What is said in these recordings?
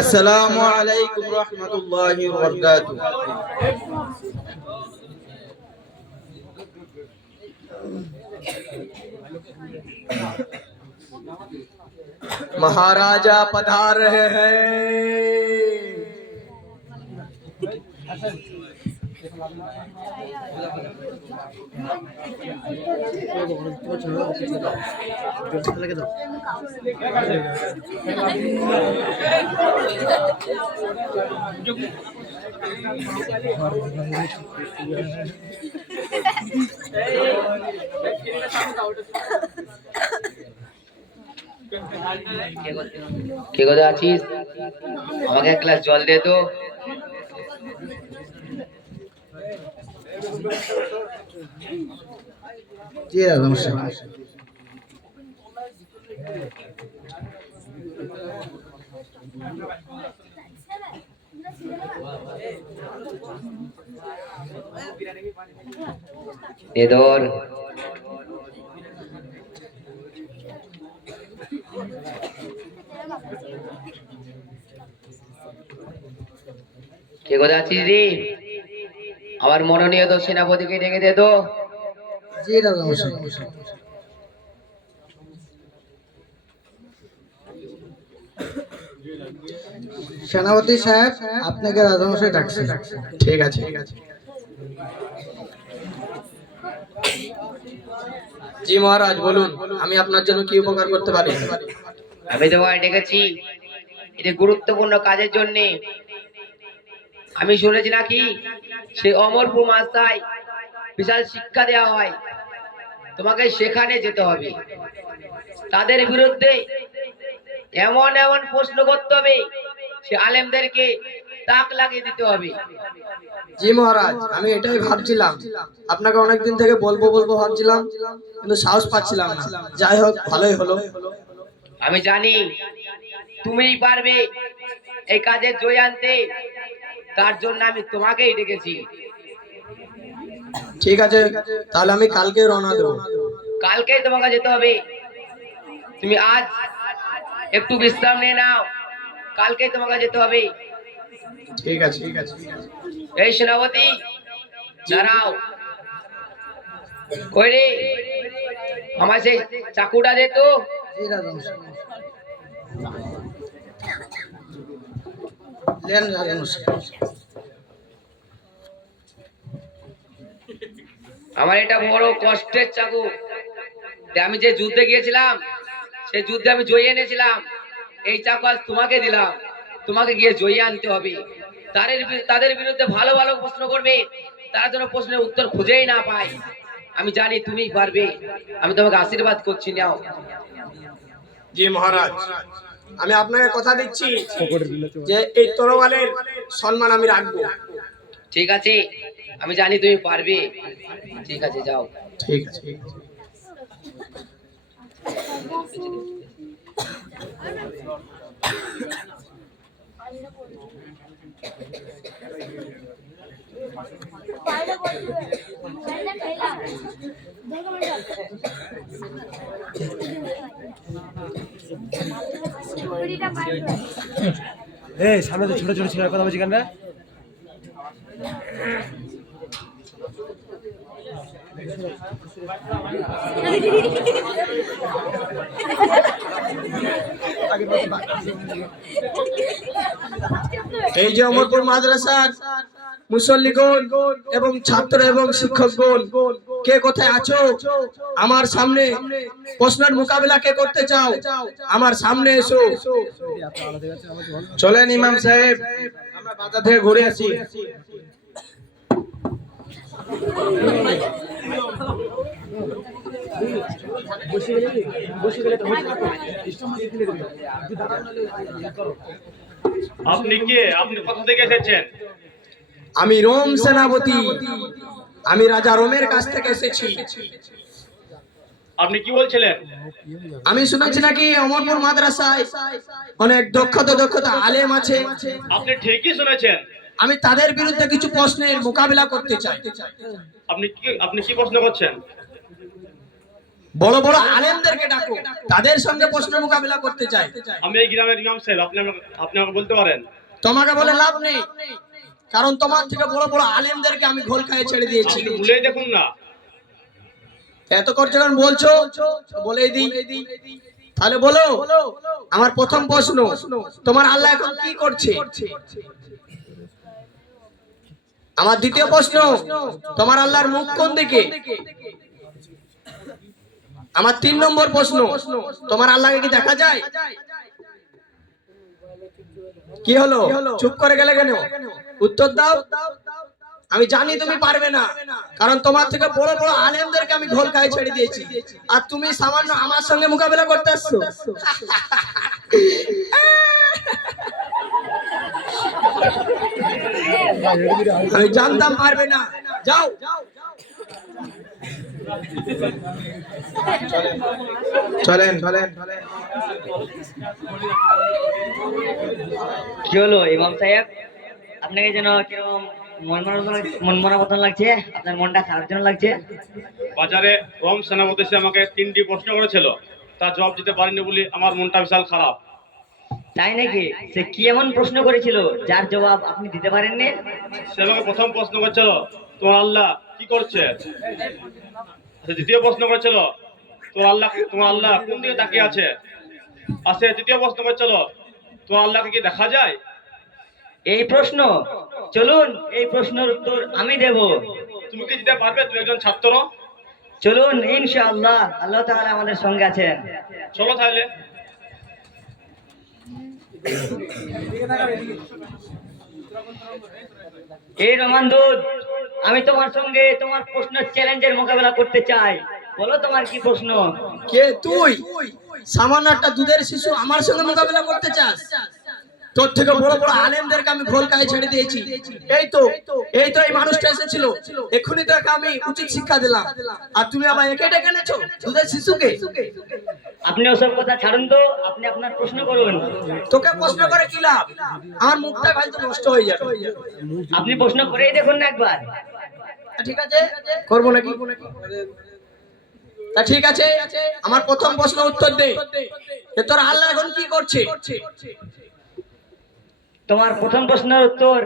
আসসালামু আলাইকুম রহমতুল্লাহি ওয়া বারাকাতুহু। महाराजा पधार रहे हैं। কে কোথায় আছিস? আমাকে এক গ্লাস জল দে তো। দে ধর। কে কোথায় আছিস রে? আমার মনোনীয় তো সেনাপতিকে ডেকে দে তো। সেনাপতি সাহেব, আপনাকে রাজামশাই ডাকছে। ঠিক আছে। জি মহারাজ, বলুন, আমি আপনার জন্য কি উপকার করতে পারি? আমি তোমায় ডেকেছি এটি গুরুত্বপূর্ণ কাজের জন্য। আমি শুনেছি নাকি সে অমরপুর মাস্তায় বিশাল শিক্ষা দেওয়া হয়। তোমাকে সেখানে যেতে হবে। তাদের বিরুদ্ধে এমন এমন প্রশ্ন করতে হবে, সে আলেমদেরকে তাক লাগিয়ে দিতে হবে। জি মহারাজ, আমি এটাই ভাবছিলাম, আপনাকে অনেকদিন থেকে বলবো বলবো ভাবছিলাম, কিন্তু সাহস পাচ্ছিলাম না। যাই হোক, ভালোই হলো। আমি জানি তুমিই পারবে এই কাজে জয় আনতে, তার জন্য আমি তোমাকেই ডেকেছি। ঠিক আছে, তাহলে আমি কালকে রওনা দেবো। কালকেই তোমাকে যেতে হবে। তুমি আজ একটু বিশ্রাম নিয়ে নাও, কালকেই তোমাকে যেতে হবে। ঠিক আছে। এই সেনাপতি, দাঁড়াও। কই রে, আমার সেই চাকুটা দে তো। জি রাজামশাই। লেন রাজামশাই। আমার এটা বড় কষ্টের চাকু। আমি যে যুদ্ধে গিয়েছিলাম, সেই যুদ্ধে আমি জয়ী এনেছিলাম। এই চাকু আজ তোমাকে দিলাম, তোমাকে গিয়ে জয়ী আনতে হবে। তাদের বিরুদ্ধে ভালো ভালো প্রশ্ন করবে, তারা যেন প্রশ্নের উত্তর খুঁজেই না পায়। আমি জানি তুমিই পারবে। আমি তোমাকে আশীর্বাদ করছি, নাও। জি মহারাজ, আমি আপনাকে কথা দিচ্ছি যে এই তরোয়ালের সম্মান আমি রাখবো। ঠিক আছে, আমি জানি তুমি পারবে। ঠিক আছে, যাও। ঠিক আছে। সামনে তো ছোট ছোট ছেলের কথা বলছি কেন? এই যে অমরপুর মাদ্রাসার মুসল্লিগণ এবং ছাত্র এবং শিক্ষকগণ, কে কোথায় আছো? আমার সামনে প্রশ্নের মোকাবিলা কে করতে চাও, আমার সামনে এসো। চলেন ইমাম সাহেব, আমরা বাজার থেকে ঘুরে আসি। আপনি কে? আপনি কোথা থেকে এসেছেন? আমি রোম সেনাপতি, আমি রাজা রোমের কাছ থেকে এসেছি। আপনি কি বলছিলেন? আমি শুনেছি নাকি অমরপুর মাদ্রাসায় অনেক দক্ষতা আলেম আছে। আপনি ঠিকই শুনেছেন। আমি তাদের বিরুদ্ধে কিছু প্রশ্নের মোকাবিলা করতে চাই। আপনি কি প্রশ্ন করছেন? বড় বড় আলেমদেরকে ডাকো, তাদের সঙ্গে প্রশ্ন মোকাবিলা করতে চাই। আমি এই গ্রামের ইমাম সাহেব, আপনি আমাকে বলতে পারেন? তোমাকে বলে লাভ নেই, কারণ তোমার থেকে বড় বড় আলেমদেরকে আমি ঘোল খাইয়ে ছেড়ে দিয়েছি। আপনি ভুলেই দেখুন না। এত করছো যখন বলছো বলেই দিই, তাহলে বলো। আমার প্রথম প্রশ্ন, তোমার আল্লাহ এখন কি করছে? আমার দ্বিতীয় প্রশ্ন, তোমার আল্লাহর মুখ কোন দিকে? আমার 3 নম্বর প্রশ্ন, তোমার আল্লাহকে কি দেখা যায়? কি হলো, চুপ করে গেলে কেন? উত্তর দাও। আমি জানি তুমি পারবে না, কারণ তোমার থেকে বড় বড় আলেমদেরকে আমি ঘোল খাইয়ে ছেড়ে দিয়েছি, আর তুমি সামান্য আমার সঙ্গে মোকাবেলা করতে আসছো। আমি জানতাম পারবে না, যাও। চলেন চলেন। কি হলো ইমাম সাহেব, আপনাকে যেন কিরকম মন মরা মতন লাগছে? আপনার মনটা খারাপ যেন লাগছে? বাজারে রম সেনাপতি এসে আমাকে 3টি প্রশ্ন করেছিল, তার জবাব দিতে পারিনি বলে আমার মনটা বিশাল খারাপ। তাই নাকি? সে কি এমন প্রশ্ন করেছিল যার জবাব আপনি দিতে পারেননি? সে আমাকে প্রথম প্রশ্ন করেছিল, তোমার আল্লাহ কি করছে? দ্বিতীয় প্রশ্ন করেছিল, তোমার আল্লাহ কোন দিকে তাকিয়ে আছে? আর সে তৃতীয় প্রশ্ন করেছিল, তোমার আল্লাহকে কি দেখা যায়? এই প্রশ্ন, চলুন এই প্রশ্নের উত্তর আমি দেব। তুমি কি দিতে পারবে? তুমি একজন ছাত্র। চলুন, ইনশাআল্লাহ আল্লাহ তাআলা আমাদের সঙ্গে আছেন। চলো তাহলে। এই রমান দুধ, আমি তোমার সঙ্গে তোমার প্রশ্নের চ্যালেঞ্জের মোকাবেলা করতে চাই। বলো তোমার কি প্রশ্ন? কে তুই? সামান্য একটা দুধের শিশু আমার সঙ্গে মোকাবিলা করতে চাস? তোর থেকে বড় বড় আলেমদেরকে আমি ঘোল খাইয়ে ছেড়ে দিয়েছি। এই তো এই মানুষটা এসেছিল, এক্ষুনি তোকে আমি উচিত শিক্ষা দিলাম, আর তুমি আবার একে ডেকে এনেছো দুধের শিশুকে। আপনি ওসব কথা ছাড়ুন তো, আপনি আপনার প্রশ্ন করুন। তোকে প্রশ্ন করে কি লাভ? আমার মুখটা ভাই তো নষ্ট হয়ে যাবে। আপনি প্রশ্ন করেই দেখুন না একবার। ঠিক আছে, করবো নাকি? তা ঠিক আছে, আমার প্রথম প্রশ্ন উত্তর দে, যে তোর আল্লাহ এখন কি করছে? তোমার প্রথম প্রশ্নের উত্তর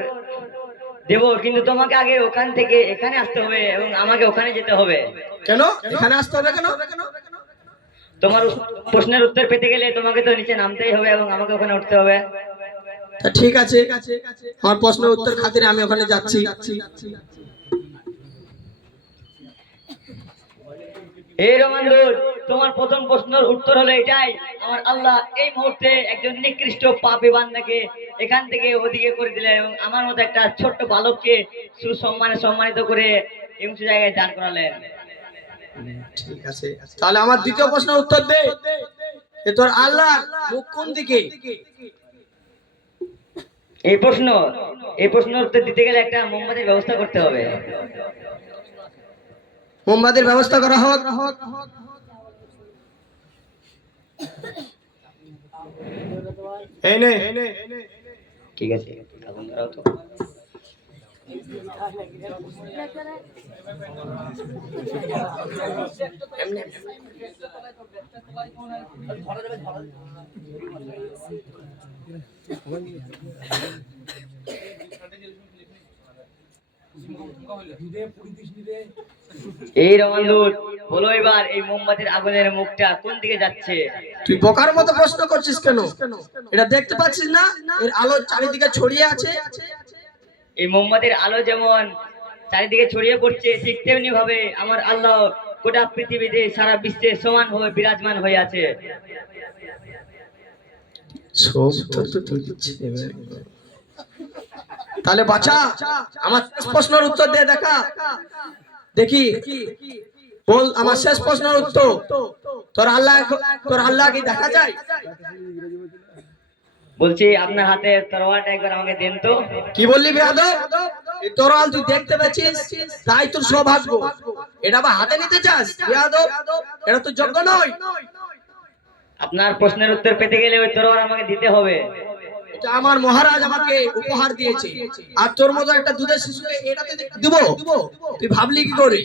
দেব, কিন্তু তোমাকে আগে ওখান থেকে এখানে আসতে হবে এবং আমাকে ওখানে যেতে হবে। কেন এখানে আসতে হবে? কেন? তোমার প্রশ্নের উত্তর পেতে গেলে তোমাকে তো নিচে নামতেই হবে এবং আমাকে ওখানে উঠতে হবে। তা ঠিক আছে, আমার প্রশ্নের উত্তর খাতিরে আমি ওখানে যাচ্ছি। এই রমান্দর, তোমার প্রথম প্রশ্নের উত্তর হলো এটাই, আমার আল্লাহ এই মুহূর্তে একজন নিকৃষ্ট পাপী বান্দাকে এখান থেকে ওদিকে করে দিলেন এবং আমার মতো একটা ছোট্ট বালককে সুসম্মানে সম্মানিত করে এই উঁচু জায়গায় দান করালেন। ঠিক আছে, তাহলে আমার দ্বিতীয় প্রশ্নের উত্তর দে, যে তোর আল্লাহ মুখ কোন দিকে? এই প্রশ্নের উত্তর দিতে গেলে একটা মোমবাতির ব্যবস্থা করতে হবে। মোমবাতির ব্যবস্থা করা হোক। এই নে। ঠিক আছে, আগুন ধরাও তো। এই রমান্দুর, বলো এবার এই মোমবাতির আগুনের মুখটা কোন দিকে যাচ্ছে? তুই বোকার মতো প্রশ্ন করছিস কেন? এটা দেখতে পাচ্ছিস না এর আলো চারিদিকে ছড়িয়ে আছে? এই মোমবাতির আলো যেমন চারিদিকে ছড়িয়ে পড়ছে, ঠিক তেমনি ভাবে আমার আল্লাহ গোটা পৃথিবীতে সারা বিশ্বে সমানভাবে বিরাজমান হয়ে আছে। তাহলে বাছা, আমার প্রশ্নের উত্তর দিয়ে দেখা দেখি, বল আমার শেষ প্রশ্নের উত্তর। তোর আল্লাহ কি দেখা যায়? বলছি আপনার হাতে তরোয়ালটা একবার আমাকে দেন তো। কি বললি বেয়াদব? এই তরোয়াল তুই দেখতে পেয়েছিস, তাই তোর সৌভাগ্য। এটা আবার হাতে নিতে চাস? বেয়াদব, এটা তো যোগ্য নয়। আপনার প্রশ্নের উত্তর পেতে গেলে ওই তরোয়াল আমাকে দিতে হবে। এটা আমার মহারাজ আমাকে উপহার দিয়েছে, আর তোর মতো একটা দুধের শিশুকে এটাতে দিব? তুই ভাবলি কি করে?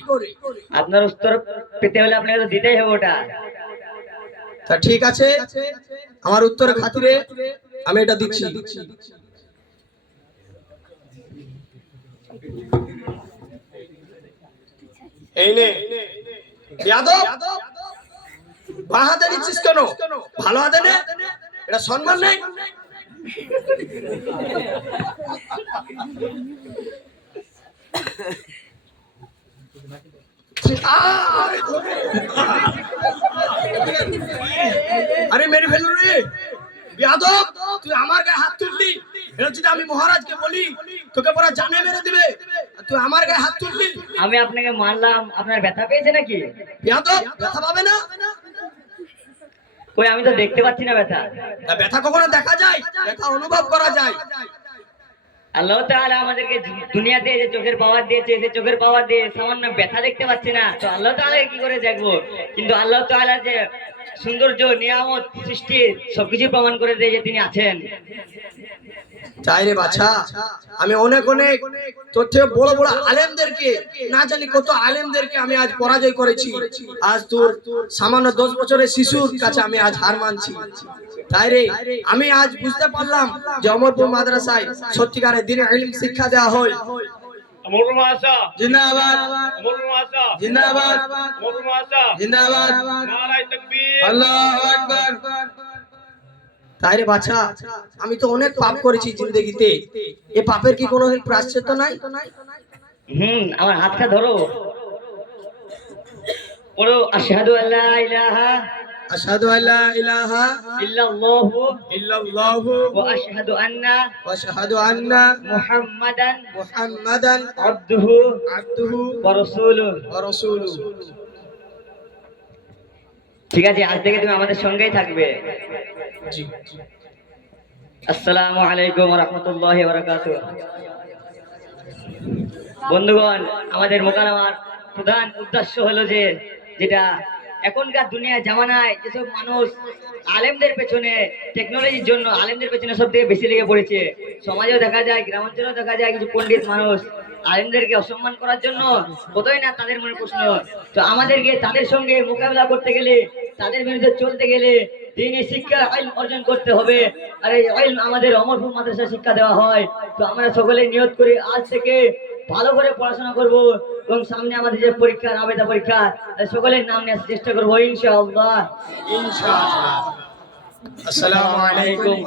আপনার উত্তর পেতে হলে আপনাকে তো দিতেই হবে ওটা। তা ঠিক আছে, আমার উত্তরের খাতিরে আমি এটা দিচ্ছি। এই নে বেয়াদব, বাঁ হাতে নিচ্ছিস কেন? ভালো হাতে নে, এটা সম্মান নেই। আরে মেরে ফেললো রে বেয়াদব, তুই আমার গায়ে হাত তুললি। এটা যদি আমি মহারাজকে বলি তোকে পরে জানে মেরে দিবে, আর তুই আমার গায়ে হাত তুললি। আমি আপনাকে মারলাম, আপনার ব্যথা পেয়েছে নাকি? বেয়াদব, ব্যথা পাবে না? কই আমি তো দেখতে পাচ্ছি না ব্যথা। তা ব্যথা কখনো দেখা যায়? ব্যথা অনুভব করা যায়। আল্লাহ তাআলা আমাদেরকে দুনিয়াতে যে চোখের পাওয়ার দিয়েছে, সেই চোখের পাওয়ার দিয়ে সামান্য ব্যথা দেখতে পাচ্ছি না, তো আল্লাহ তাআলাকে কি করে দেখবো? কিন্তু আল্লাহ তাআলার যে সৌন্দর্য, নিয়ামত, সৃষ্টি সবকিছু প্রমাণ করে দেয় যে তিনি আছেন। চাই রে বাছা, আমি অনেক অনেক তোর থেকে বড় বড় আলেমদেরকে, না জানি কত আলেমদেরকে আমি আজ পরাজয় করেছি। আজ তোর সামান্য 10 বছরের শিশুর কাছে আমি আজ হার মানছি। তাই রে আমি আজ বুঝতে পারলাম যে অমরপুর মাদ্রাসায় সত্যিকারের দিনে ইলম শিক্ষা দেওয়া হয়। অমরপুর মাদ্রাসা জিন্দাবাদ, অমরপুর মাদ্রাসা জিন্দাবাদ, অমরপুর মাদ্রাসা জিন্দাবাদ, নারায়ে তাকবীর। আল্লাহু আকবার। তাই রে বাছা, আমি তো অনেক পাপ করেছি জিন্দেগিতে, এ পাপের কি কোনো প্রায়শ্চিত্ত নাই? আমার হাতটা ধরো, বলো আশহাদু আল্লা ইলাহা আশহাদু আল্লা ইলাহা ইল্লাল্লাহু ইল্লাল্লাহু ওয়া আশহাদু আন্না ওয়া আশহাদু আন্না মুহাম্মাদান মুহাম্মাদান আবদুহু আবদুহু ওয়া রাসূলুহু। ওয়া রাসূলুহু। ঠিক আছে, আজ থেকে তুমি আমাদের সঙ্গেই থাকবে। জি। আসসালামু আলাইকুম ওয়া রাহমাতুল্লাহি ওয়া বারাকাতুহু। বন্ধুগণ, আমাদের মোকালামার প্রধান উদ্দেশ্য হলো যে যেটা এখনকার দুনিয়া জামানায় যেসব মানুষ আলেমদের পেছনে, টেকনোলজির জন্য আলেমদের পেছনে সব থেকে বেশি লেগে পড়েছে। সমাজেও দেখা যায়, গ্রামাঞ্চলেও দেখা যায় কিছু পণ্ডিত মানুষ আলেমদেরকে অসম্মান করার জন্য কতই না তাদের মনে প্রশ্ন। তো আমাদেরকে তাদের সঙ্গে মোকাবিলা করতে গেলে, তাদের বিরুদ্ধে চলতে গেলে দ্বীনি শিক্ষা ইলম অর্জন করতে হবে। আর এই ইলম আমাদের অমরপুর মাদ্রাসায় শিক্ষা দেওয়া হয়। তো আমরা সকলে নিয়ত করি আজ থেকে ভালো করে পড়াশোনা করব, এবং সামনে আমাদের যে পরীক্ষা, আবেদা পরীক্ষা, সকলের নাম নিয়ে আসার চেষ্টা করবো ইনশাআল্লাহ। ইনশাআল্লাহ। আসসালামু আলাইকুম।